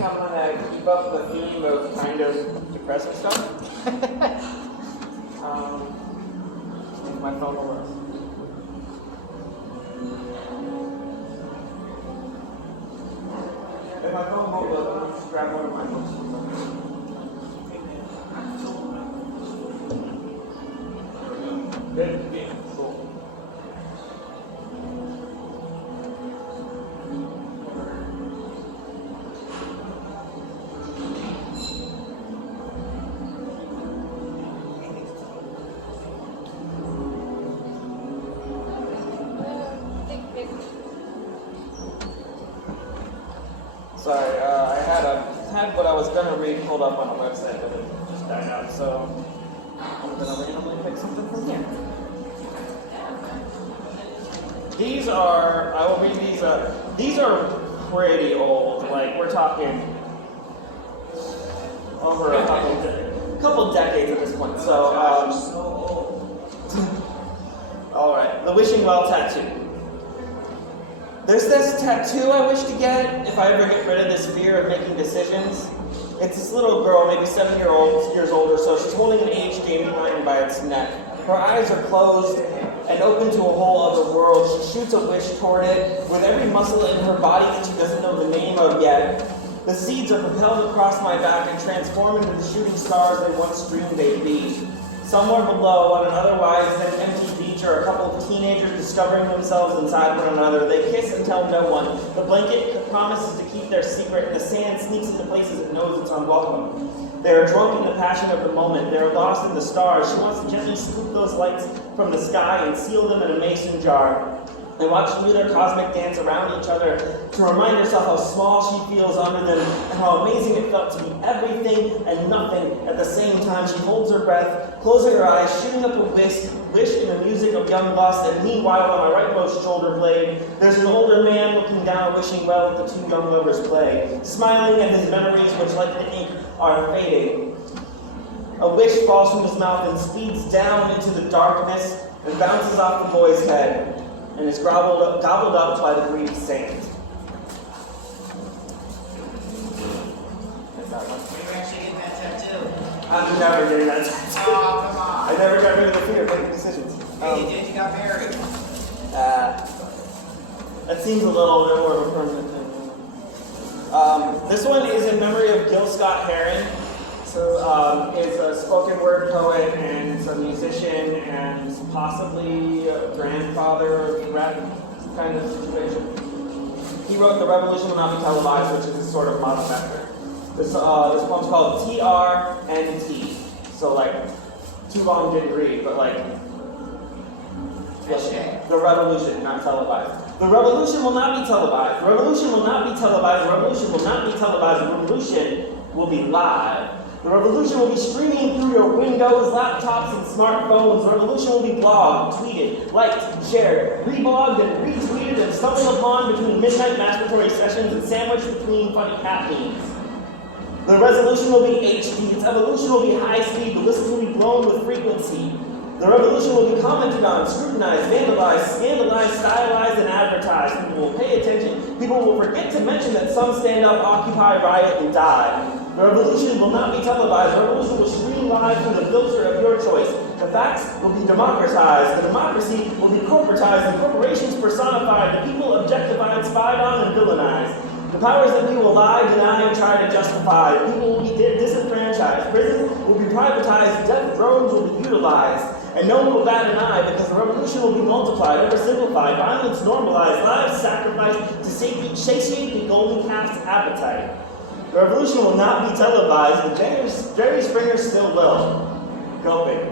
I'm gonna keep up the theme of kind of depressing stuff. If my phone will work. If my phone won't load, I'll just grab one of my books. Good. Yeah, cool. Sorry, I had what I was gonna read pulled up on a website, but it just died out. So I'm gonna randomly pick something from here. These are, I will read these. These are pretty old. Like we're talking over a couple decades at this point. So, all right, the wishing well tattoo. There's this tattoo I wish to get if I ever get rid of this fear of making decisions. It's this little girl, maybe 7 years old or so. She's holding an age gaming line by its neck. Her eyes are closed and open to a whole other world. She shoots a wish toward it with every muscle in her body that she doesn't know the name of yet. The seeds are propelled across my back and transform into the shooting stars they once dreamed they'd be. Somewhere below, on an otherwise then empty beach, are a couple of teenagers discovering themselves inside one another. They kiss and tell no one. The blanket promises to keep their secret, and the sand sneaks into places it knows it's unwelcome. They are drunk in the passion of the moment. They are lost in the stars. She wants to gently scoop those lights from the sky and seal them in a mason jar. They watch through their cosmic dance around each other to remind herself how small she feels under them and how amazing it felt to be everything and nothing at the same time. She holds her breath, closing her eyes, shooting up a wish in the music of young lust, and meanwhile on my rightmost shoulder blade, there's an older man looking down, wishing well at the two young lovers play, smiling at his memories which like the ink are fading. A wish falls from his mouth and speeds down into the darkness and bounces off the boy's head, and is gobbled up by the greedy sand. That's that one. You're actually getting that tattoo. I'm never getting that tattoo. Oh, come on. I never got rid of the fear of making decisions. Hey, you did, you got married. That seems a little bit more of a permanent thing. This one is in memory of Gil Scott-Heron. So is a spoken word poet and a musician and possibly a grandfather rap kind of situation. He wrote "The Revolution Will Not Be Televised," which is his sort of model factor. This poem's called TRNT. So like, too long didn't read, but like, the revolution, not televised. The revolution will not be televised. The revolution will not be televised. The revolution will not be televised. The revolution will be live. The revolution will be streaming through your windows, laptops, and smartphones. The revolution will be blogged, tweeted, liked, shared, reblogged, and retweeted, and stumbled upon between midnight masturbatory sessions and sandwiched between funny cat memes. The resolution will be HD. Its evolution will be high speed. The whistles will be blown with frequency. The revolution will be commented on, scrutinized, vandalized, scandalized, stylized, and advertised. People will pay attention. People will forget to mention that some stand up, occupy, riot, and die. The revolution will not be televised. The revolution will stream live through the filter of your choice. The facts will be democratized. The democracy will be corporatized. The corporations personified. The people objectified, spied on, and villainized. The powers that be will lie, deny, and try to justify. The people will be disenfranchised. Prisons will be privatized. Death drones will be utilized. And no one will bat an eye because the revolution will be multiplied, oversimplified, violence normalized, lives sacrificed to satiate the golden calf's appetite. The revolution will not be televised, but Jerry Springer still will. Go big.